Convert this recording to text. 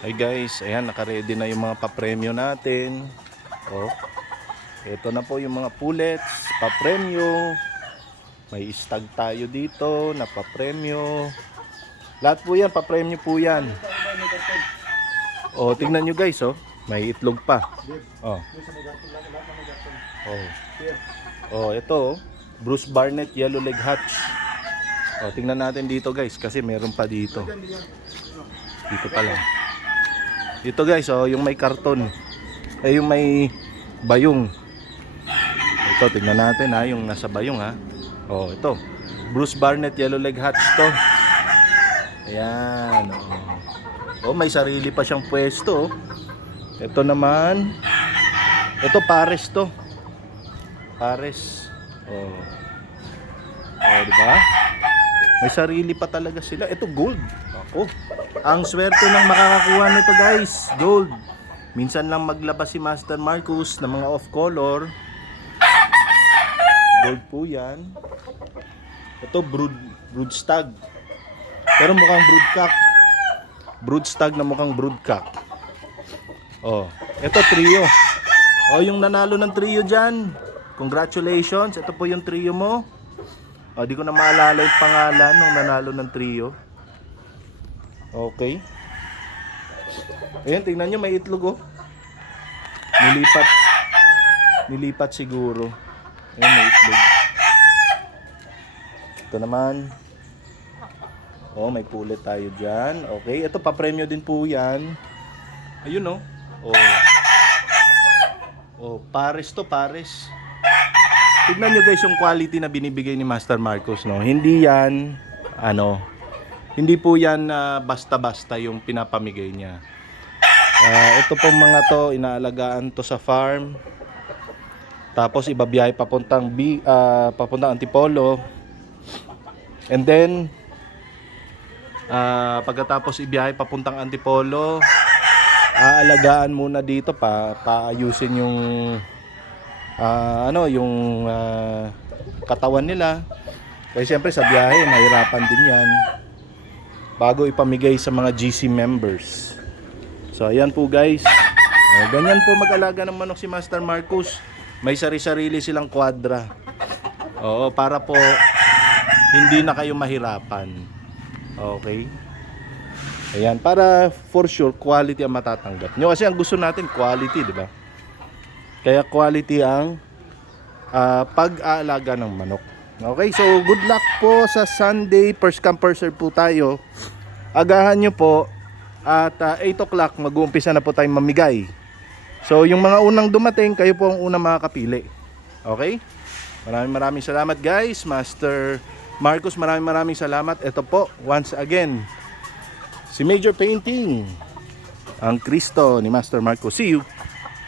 Hi guys, ayan, naka-ready na yung mga papremyo natin. Oh, ito na po yung mga pullets, papremyo. May stag tayo dito na papremyo. Lahat po yan, papremyo po yan. Oh, tingnan nyo guys, oh. May itlog pa. Oh. Oh. Oh, ito, oh. Bruce Barnett Yellow Leg Hatch. Oh, tingnan natin dito guys, kasi meron pa dito. Dito pa lang. Dito guys, oh, yung may karton. Yung may bayong. Ito, tingnan natin ha, yung nasa bayong ha. Oh, ito. Bruce Barnett Yellow Leg Hatch to. Ayan. Oh, may sarili pa siyang pwesto. Ito naman. Ito, pares to. Pares. Oh. Oh, diba? May sarili pa talaga sila. Ito, gold. Ako. Ang swerte ng makakakuha nito guys, gold. Minsan lang maglabas si Master Marcus ng mga off color. Gold po yan. Ito brood stag. Pero mukhang broodcock. Brood stag na mukhang broodcock. Oh, ito trio. Oh, yung nanalo ng trio dyan, congratulations. Ito po yung trio mo. Oh, di ko na maalala yung pangalan nung nanalo ng trio. Okay. Ayan, tingnan nyo, may itlog oh. Nilipat siguro. Ayan, may itlog. Ito naman. Oh, may pullet tayo dyan. Okay, ito pa-premyo din po yan. Ayun oh. Oh. Oh, pares to, pares. Tignan nyo guys yung quality na binibigay ni Master Marcus, no? Hindi yan, hindi po yan basta-basta yung pinapamigay niya. Ito pong mga to, inaalagaan to sa farm. Tapos ibabiyahe papuntang Antipolo. And then pagkatapos ibiyahe papuntang Antipolo, aalagaan muna dito paayusin yung yung katawan nila. Kasi siyempre sa biyahe mahirapan din yan bago ipamigay sa mga GC members. So ayan po guys, ganyan po mag-alaga ng manok si Master Marcus. May sari-sarili silang kwadra. Oo, para po hindi na kayo mahirapan. Okay. Ayan, para for sure quality ang matatanggap nyo. Kasi ang gusto natin quality, di ba? Kaya quality ang pag-aalaga ng manok. Okay, so good luck po sa Sunday. First come first serve po tayo. Agahan nyo po. At 8 o'clock mag-uumpisa na po tayong mamigay. So yung mga unang dumating, kayo po ang unang makakapili. Okay? Maraming salamat guys. Master Marcus, maraming salamat. Ito po, once again, si Major Painting, ang Kristo ni Master Marcus. See you!